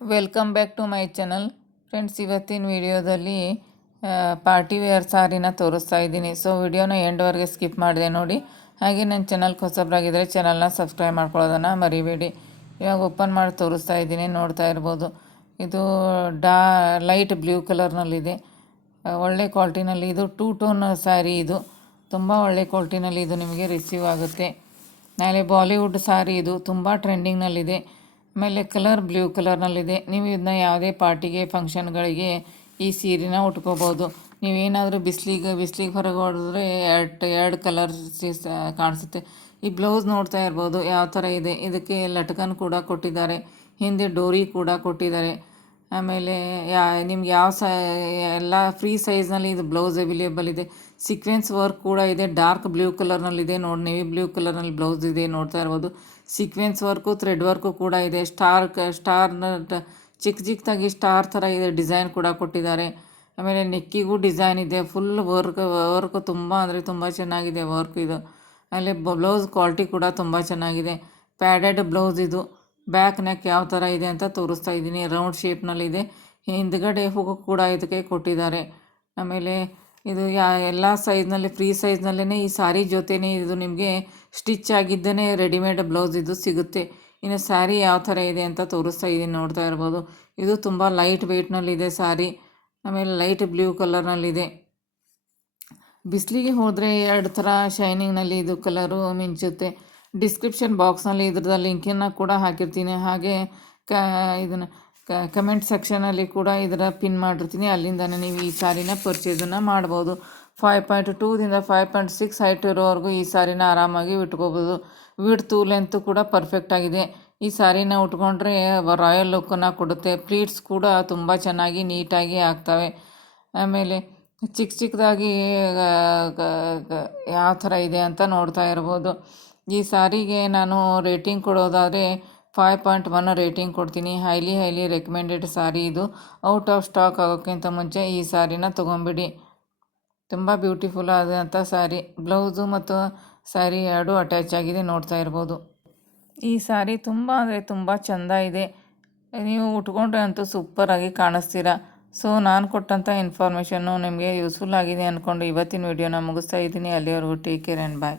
Welcome back to my channel. Friends, ಇವತ್ತಿನ ವಿಡಿಯೋದಲ್ಲಿ party wear ಸಾರಿನ ತೋರಿಸ್ತಾ ಇದ್ದೀನಿ. ಸೊ ವಿಡಿಯೋನ ಎಂಡ್ವರೆಗೆ ಸ್ಕಿಪ್ ಮಾಡಿದೆ ನೋಡಿ. ಹಾಗೆ ನನ್ನ ಚಾನಲ್ಗೆ ಹೊಸಬ್ರಾಗಿದ್ದರೆ ಚಾನಲ್ನ ಸಬ್ಸ್ಕ್ರೈಬ್ ಮಾಡ್ಕೊಳ್ಳೋದನ್ನು ಮರಿಬೇಡಿ. ಇವಾಗ ಓಪನ್ ಮಾಡಿ ತೋರಿಸ್ತಾ ಇದ್ದೀನಿ, ನೋಡ್ತಾ ಇರ್ಬೋದು. ಇದು ಡಾ, ಲೈಟ್ ಬ್ಲೂ ಕಲರ್ನಲ್ಲಿದೆ. ಒಳ್ಳೆ ಕ್ವಾಲಿಟಿನಲ್ಲಿ ಇದು ಟೂ ಟೋನ್ ಸ್ಯಾರಿ ಇದು. ತುಂಬ ಒಳ್ಳೆ ಕ್ವಾಲ್ಟಿನಲ್ಲಿ ಇದು ನಿಮಗೆ ರಿಸೀವ್ ಆಗುತ್ತೆ. ನಾಳೆ ಬಾಲಿವುಡ್ ಸ್ಯಾರಿ ಇದು. ತುಂಬ ಟ್ರೆಂಡಿಂಗ್ನಲ್ಲಿದೆ. ಆಮೇಲೆ ಕಲರ್ ಬ್ಲೂ ಕಲರ್ನಲ್ಲಿದೆ. ನೀವು ಇದನ್ನ ಯಾವುದೇ ಪಾರ್ಟಿಗೆ, ಫಂಕ್ಷನ್ಗಳಿಗೆ ಈ ಸೀರೆನ ಉಟ್ಕೋಬೋದು. ನೀವೇನಾದರೂ ಬಿಸಿಲಿಗೆ ಬಿಸಿಲಿಗೆ ಹೊರಗೆ ಹೊಡೆದ್ರೆ ಎರಡು ಎರಡು ಕಲರ್ ಕಾಣಿಸುತ್ತೆ. ಈ ಬ್ಲೌಸ್ ನೋಡ್ತಾ ಇರ್ಬೋದು, ಯಾವ ಥರ ಇದೆ. ಇದಕ್ಕೆ ಲಟ್ಕನ್ ಕೂಡ ಕೊಟ್ಟಿದ್ದಾರೆ. ಹಿಂದೆ ಡೋರಿ ಕೂಡ ಕೊಟ್ಟಿದ್ದಾರೆ. ಆಮೇಲೆ ಯಾ, ನಿಮ್ಗೆ ಯಾವ ಸೈ, ಎಲ್ಲ ಫ್ರೀ ಸೈಜ್ನಲ್ಲಿ ಇದು ಬ್ಲೌಸ್ ಅವೈಲೇಬಲ್ ಇದೆ. ಸೀಕ್ವೆನ್ಸ್ ವರ್ಕ್ ಕೂಡ ಇದೆ. ಡಾರ್ಕ್ ಬ್ಲೂ ಕಲರ್ನಲ್ಲಿದೆ ನೋಡಿ ನೇವಿ ಬ್ಲೂ ಕಲರ್ನಲ್ಲಿ ಬ್ಲೌಸ್ ಇದೆ. ನೋಡ್ತಾ ಇರ್ಬೋದು. ಸೀಕ್ವೆನ್ಸ್ ವರ್ಕು ಥ್ರೆಡ್ ವರ್ಕು ಕೂಡ ಇದೆ. ಸ್ಟಾರ್ ಕ ಸ್ಟಾರ್ನ ಚಿಕ್ಕ ಚಿಕ್ಕದಾಗಿ ಸ್ಟಾರ್ ಥರ ಇದೆ ಡಿಸೈನ್ ಕೂಡ ಕೊಟ್ಟಿದ್ದಾರೆ. ಆಮೇಲೆ ನೆಕ್ಕಿಗೂ ಡಿಸೈನ್ ಇದೆ. ಫುಲ್ ವರ್ಕ್ ವರ್ಕ್ ತುಂಬ ಅಂದರೆ ತುಂಬ ಚೆನ್ನಾಗಿದೆ ವರ್ಕ್ ಇದು. ಆಮೇಲೆ ಬ್ಲೌಸ್ ಕ್ವಾಲಿಟಿ ಕೂಡ ತುಂಬ ಚೆನ್ನಾಗಿದೆ. ಪ್ಯಾಡೆಡ್ ಬ್ಲೌಸ್ ಇದು. ಬ್ಯಾಕ್ ನೆಕ್ ಯಾವ ಥರ ಇದೆ ಅಂತ ತೋರಿಸ್ತಾ ಇದ್ದೀನಿ. ರೌಂಡ್ ಶೇಪ್ನಲ್ಲಿದೆ ಹಿಂದ್ಗಡೆ ಹೂವು ಕೂಡ ಇದಕ್ಕೆ ಕೊಟ್ಟಿದ್ದಾರೆ. ಆಮೇಲೆ ಇದು ಯಾ, ಎಲ್ಲ ಸೈಜ್ನಲ್ಲಿ ಫ್ರೀ ಸೈಜ್ನಲ್ಲೇ ಈ ಸಾರಿ ಜೊತೆನೇ ಇದು ನಿಮಗೆ ಸ್ಟಿಚ್ ಆಗಿದ್ದನೇ ರೆಡಿಮೇಡ್ ಬ್ಲೌಸ್ ಇದು ಸಿಗುತ್ತೆ. ಇನ್ನು ಸ್ಯಾರಿ ಯಾವ ಥರ ಇದೆ ಅಂತ ತೋರಿಸ್ತಾ ಇದ್ದೀನಿ ನೋಡ್ತಾ ಇರ್ಬೋದು. ಇದು ತುಂಬ ಲೈಟ್ ವೆಯ್ಟ್ನಲ್ಲಿದೆ ಸ್ಯಾರಿ ಆಮೇಲೆ ಲೈಟ್ ಬ್ಲೂ ಕಲರ್ನಲ್ಲಿದೆ ಬಿಸಿಲಿಗೆ ಹೋದರೆ ಎರಡು ಥರ ಶೈನಿಂಗ್ನಲ್ಲಿ ಇದು ಕಲರು ಮಿಂಚುತ್ತೆ. ಡಿಸ್ಕ್ರಿಪ್ಷನ್ ಬಾಕ್ಸ್ನಲ್ಲಿ ಇದ್ರದ್ದು ಲಿಂಕನ್ನು ಕೂಡ ಹಾಕಿರ್ತೀನಿ. ಹಾಗೆ ಕ, ಇದನ್ನು ಕಮೆಂಟ್ ಸೆಕ್ಷನಲ್ಲಿ ಕೂಡ ಇದರ ಪಿನ್ ಮಾಡಿರ್ತೀನಿ. ಅಲ್ಲಿಂದನೇ ನೀವು ಈ ಸಾರಿನ ಪರ್ಚೇಸನ್ನು ಮಾಡ್ಬೋದು. ಫೈವ್ ಪಾಯಿಂಟ್ ಟೂದಿಂದ ಫೈವ್ ಪಾಯಿಂಟ್ ಸಿಕ್ಸ್ ಹೈಟ್ ಇರೋವರೆಗೂ ಈ ಸಾರಿನ ಆರಾಮಾಗಿ ಉಟ್ಕೋಬೋದು. ವಿಡ್ತು ಲೆಂತು ಕೂಡ ಪರ್ಫೆಕ್ಟ್ ಆಗಿದೆ. ಈ ಸಾರಿನ ಉಟ್ಕೊಂಡ್ರೆ ರಾಯಲ್ ಲುಕ್ಕನ್ನು ಕೊಡುತ್ತೆ. ಪ್ಲೀಟ್ಸ್ ಕೂಡ ತುಂಬ ಚೆನ್ನಾಗಿ ನೀಟಾಗಿ ಆಗ್ತವೆ. ಆಮೇಲೆ ಚಿಕ್ಕ ಚಿಕ್ಕದಾಗಿ ಯಾವ ಥರ ಇದೆ ಅಂತ ನೋಡ್ತಾ ಇರ್ಬೋದು. ಈ ಸಾರಿಗೆ ನಾನು ರೇಟಿಂಗ್ ಕೊಡೋದಾದರೆ ಫೈವ್ ಪಾಯಿಂಟ್ ಒನ್ ರೇಟಿಂಗ್ ಕೊಡ್ತೀನಿ. ಹೈಲಿ ಹೈಲಿ ರೆಕಮೆಂಡೆಡ್ ಸಾರಿ ಇದು. ಔಟ್ ಆಫ್ ಸ್ಟಾಕ್ ಆಗೋಕ್ಕಿಂತ ಮುಂಚೆ ಈ ಸಾರಿನ ತೊಗೊಂಬಿಡಿ. ತುಂಬ ಬ್ಯೂಟಿಫುಲ್ ಆದಂಥ ಸ್ಯಾರಿ ಬ್ಲೌಸು ಮತ್ತು ಸ್ಯಾರಿ ಎರಡು ಅಟ್ಯಾಚ್ ಆಗಿದೆ, ನೋಡ್ತಾ ಇರ್ಬೋದು. ಈ ಸ್ಯಾರಿ ತುಂಬ ಅಂದರೆ ತುಂಬ ಚೆಂದ ಇದೆ. ನೀವು ಉಟ್ಕೊಂಡ್ರೆ ಅಂತೂ ಸೂಪರಾಗಿ ಕಾಣಿಸ್ತೀರಾ. ಸೊ ನಾನು ಕೊಟ್ಟಂಥ ಇನ್ಫಾರ್ಮೇಷನ್ನು ನಿಮಗೆ ಯೂಸ್ಫುಲ್ ಆಗಿದೆ ಅಂದ್ಕೊಂಡು ಇವತ್ತಿನ ವೀಡಿಯೋನ ಮುಗಿಸ್ತಾ ಇದ್ದೀನಿ. ಅಲ್ಲಿವರೆಗೂ take care and bye